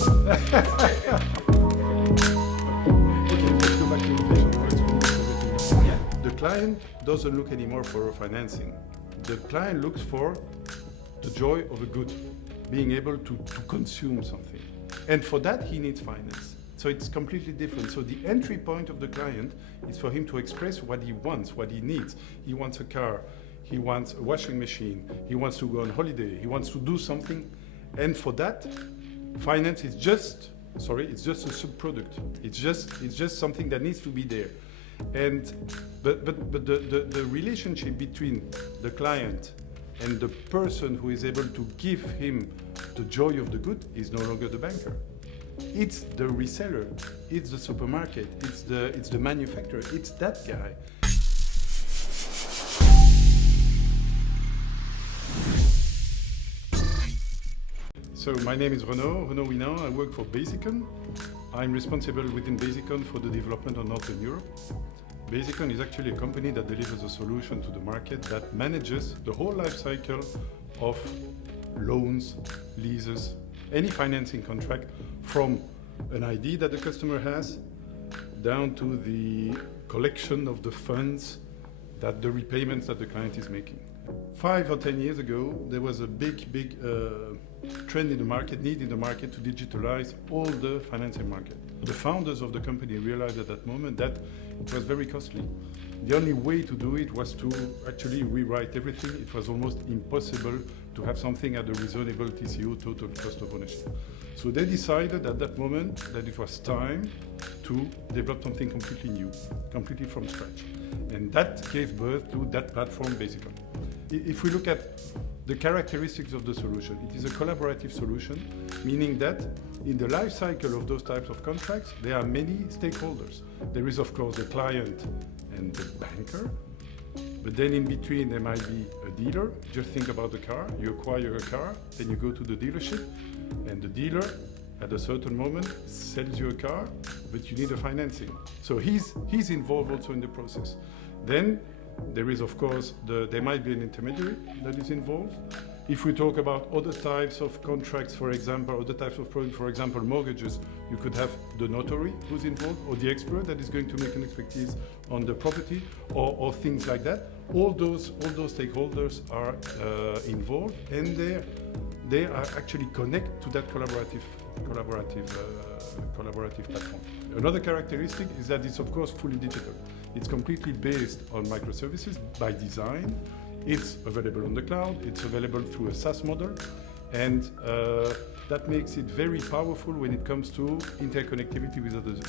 Okay, let's go back to the patient where it's everything. Yeah. The client doesn't look anymore for financing. The client looks for the joy of a good, being able to consume something. And for that, he needs finance. So it's completely different. So the entry point of the client is for him to express what he wants, what he needs. He wants a car, he wants a washing machine, he wants to go on holiday, he wants to do something. And for that, finance is just a subproduct. It's just something that needs to be there. But the relationship between the client and the person who is able to give him the joy of the good is no longer the banker. It's the reseller, it's the supermarket, it's the manufacturer, it's that guy. So my name is Renaud Winand. I work for Basikon. I'm responsible within Basikon for the development of Northern Europe. Basikon is actually a company that delivers a solution to the market that manages the whole life cycle of loans, leases, any financing contract, from an ID that the customer has down to the collection of the funds, that the repayments that the client is making. 5 or 10 years ago, there was a big trend in the market, need in the market to digitalize all the financing market. The founders of the company realized at that moment that it was very costly. The only way to do it was to actually rewrite everything. It was almost impossible to have something at a reasonable TCO, total cost of ownership. So they decided at that moment that it was time to develop something completely new, completely from scratch. And that gave birth to that platform, Basikon. If we look at the characteristics of the solution, it is a collaborative solution, meaning that in the life cycle of those types of contracts, there are many stakeholders. There is, of course, the client and the banker, but then in between there might be a dealer. Just think about the car. You acquire a car, then you go to the dealership, and the dealer at a certain moment sells you a car, but you need a financing. So he's involved also in the process. Then there is, of course, there might be an intermediary that is involved. If we talk about other types of contracts, for example, other types of products, for example, mortgages, you could have the notary who's involved, or the expert that is going to make an expertise on the property, or things like that. All those stakeholders are involved, and they are actually connected to that collaborative platform. Another characteristic is that it's, of course, fully digital. It's completely based on microservices by design. It's available on the cloud, it's available through a SaaS model, and that makes it very powerful when it comes to interconnectivity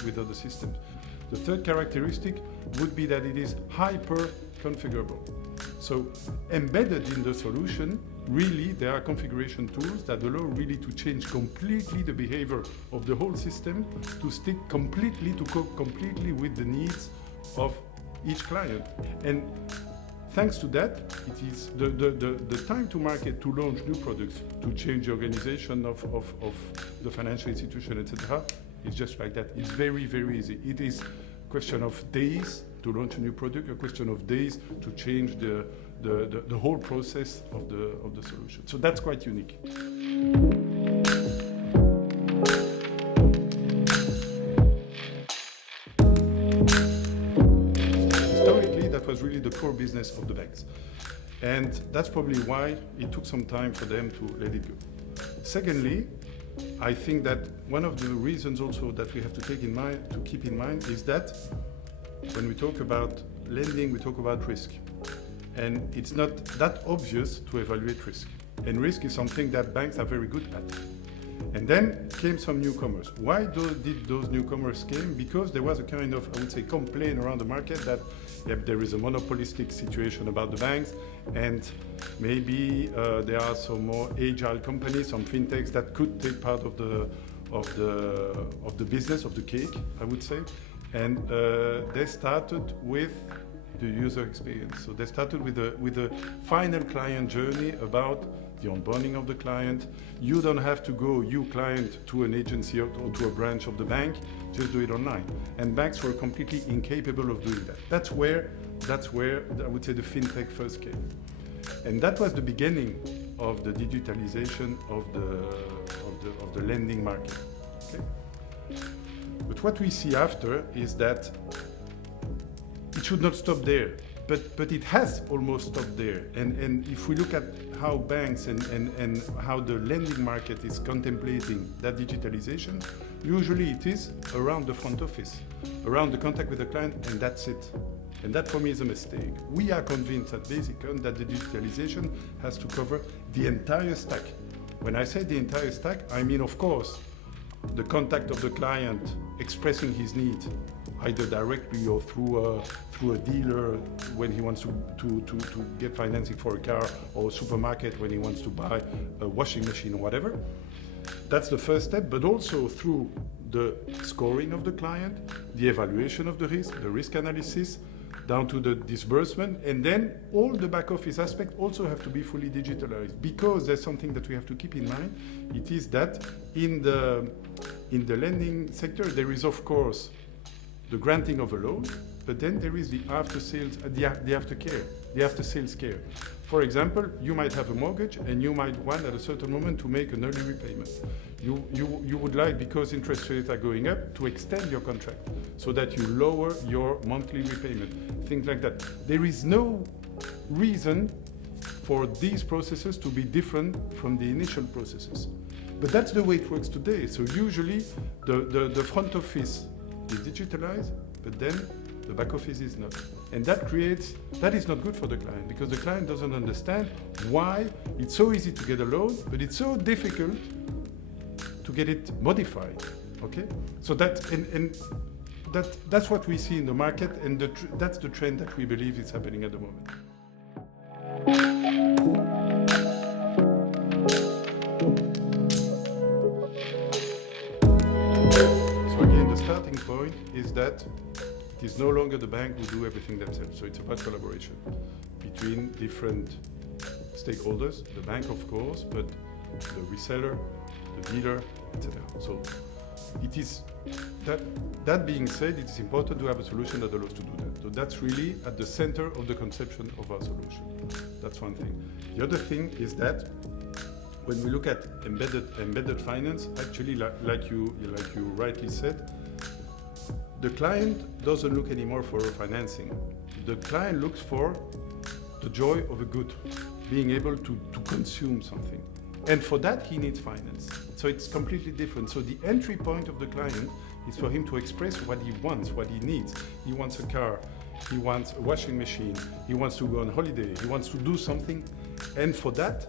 with other systems. The third characteristic would be that it is hyper-configurable. So embedded in the solution, really there are configuration tools that allow really to change completely the behavior of the whole system to stick completely, to cope completely with the needs of each client. And thanks to that, it is the time to market to launch new products, to change the organization of the financial institution, etc. It's just like that. It's very, very easy. It is a question of days to launch a new product, a question of days to change the whole process of the solution. So that's quite unique. That was really the core business of the banks. And that's probably why it took some time for them to let it go. Secondly, I think that one of the reasons also that we have to keep in mind is that when we talk about lending, we talk about risk. And it's not that obvious to evaluate risk. And risk is something that banks are very good at. And then came some newcomers. Why did those newcomers came? Because there was a kind of, I would say, complaint around the market that there is a monopolistic situation about the banks, and maybe there are some more agile companies, some fintechs that could take part of the business, of the cake, I would say. And they started with the user experience. So they started with the final client journey about the onboarding of the client. You don't have to go, you client, to an agency or to a branch of the bank, just do it online. And banks were completely incapable of doing that. That's where I would say the FinTech first came. And that was the beginning of the digitalization of the lending market. Okay? But what we see after is that it should not stop there, but it has almost stopped there. And if we look at how banks and how the lending market is contemplating that digitalization, usually it is around the front office, around the contact with the client, and that's it. And that for me is a mistake. We are convinced at Basikon that the digitalization has to cover the entire stack. When I say the entire stack, I mean, of course, the contact of the client expressing his need, either directly or through a dealer when he wants to get financing for a car, or a supermarket when he wants to buy a washing machine or whatever. That's the first step, but also through the scoring of the client, the evaluation of the risk analysis, down to the disbursement, and then all the back office aspects also have to be fully digitalized, because there's something that we have to keep in mind. It is that in the lending sector there is, of course, the granting of a loan, but then there is the after-sales, the aftercare, the after-sales care. For example, you might have a mortgage and you might want at a certain moment to make an early repayment. You would like, because interest rates are going up, to extend your contract so that you lower your monthly repayment, things like that. There is no reason for these processes to be different from the initial processes. But that's the way it works today. So usually the front office is digitalized, but then the back office is not. And that is not good for the client, because the client doesn't understand why it's so easy to get a loan, but it's so difficult to get it modified. Okay? So that's what we see in the market, and that's the trend that we believe is happening at the moment. Starting point is that it is no longer the bank who do everything themselves. So it's about collaboration between different stakeholders, the bank of course, but the reseller, the dealer, etc. So it is that being said, it is important to have a solution that allows to do that. So that's really at the center of the conception of our solution. That's one thing. The other thing is that when we look at embedded finance, actually, like you rightly said, the client doesn't look anymore for financing. The client looks for the joy of a good, being able to consume something. And for that, he needs finance. So it's completely different. So the entry point of the client is for him to express what he wants, what he needs. He wants a car, he wants a washing machine, he wants to go on holiday, he wants to do something. And for that,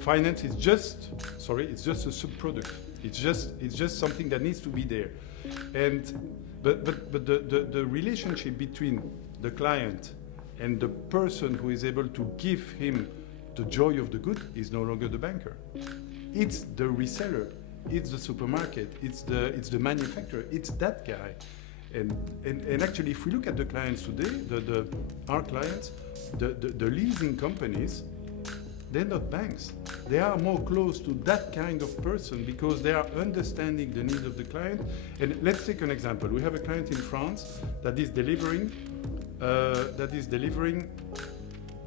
finance is just a subproduct. It's just something that needs to be there. But the relationship between the client and the person who is able to give him the joy of the good is no longer the banker. It's the reseller, it's the supermarket, it's the manufacturer, it's that guy. And actually, if we look at the clients today, our clients, the leasing companies, they're not banks. They are more close to that kind of person because they are understanding the needs of the client. And let's take an example. We have a client in France that is delivering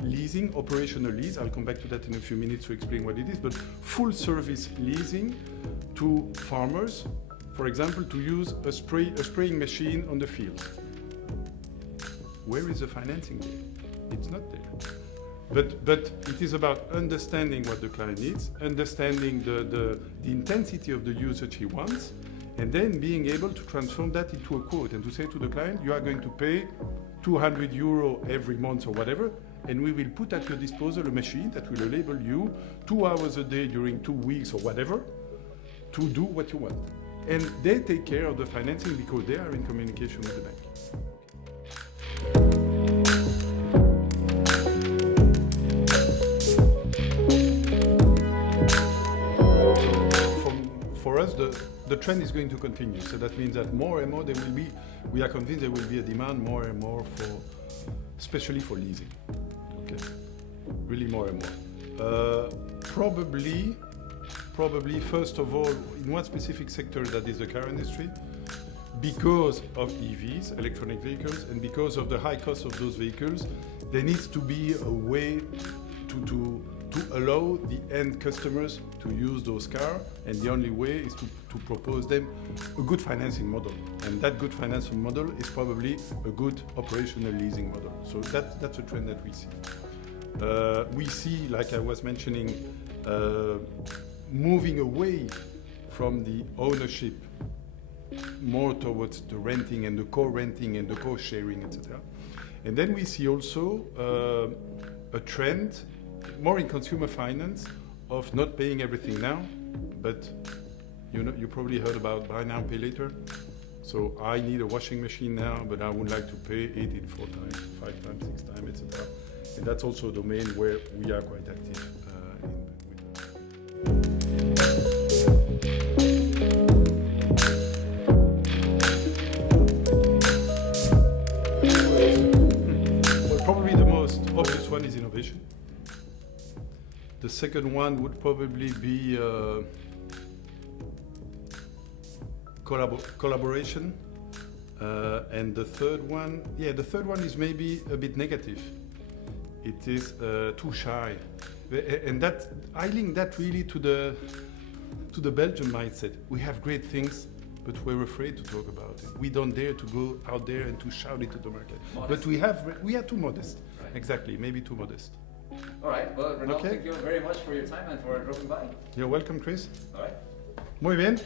leasing, operational lease. I'll come back to that in a few minutes to explain what it is, but full service leasing to farmers, for example, to use a spraying machine on the field. Where is the financing there? It's not there. But it is about understanding what the client needs, understanding the intensity of the usage he wants, and then being able to transform that into a quote and to say to the client, you are going to pay 200 euro every month or whatever, and we will put at your disposal a machine that will enable you 2 hours a day during 2 weeks or whatever to do what you want. And they take care of the financing because they are in communication with the bank. For us, the trend is going to continue. So that means that more and more we are convinced there will be a demand more and more especially for leasing. Okay, really more and more. Probably first of all, in one specific sector, that is the car industry, because of EVs, electronic vehicles, and because of the high cost of those vehicles, there needs to be a way to to allow the end customers to use those cars, and the only way is to propose them a good financing model. And that good financing model is probably a good operational leasing model. So that's a trend that we see. We see, like I was mentioning, moving away from the ownership more towards the renting and the co-renting and the co-sharing, etc. And then we see also a trend, more in consumer finance, of not paying everything now, but you probably heard about buy now, pay later. So I need a washing machine now, but I would like to pay it in 4 times, 5 times, 6 times, etc. And that's also a domain where we are quite active. Probably the most obvious one is innovation. The second one would probably be collaboration. And the third one is maybe a bit negative. It is too shy. And that, I link that really to the Belgian mindset. We have great things, but we're afraid to talk about it. We don't dare to go out there and to shout it to the market. Modest. But we are too modest. Right. Exactly, maybe too modest. All right, well, Renaud, thank you very much for your time and for dropping by. You're welcome, Chris. All right. Muy bien.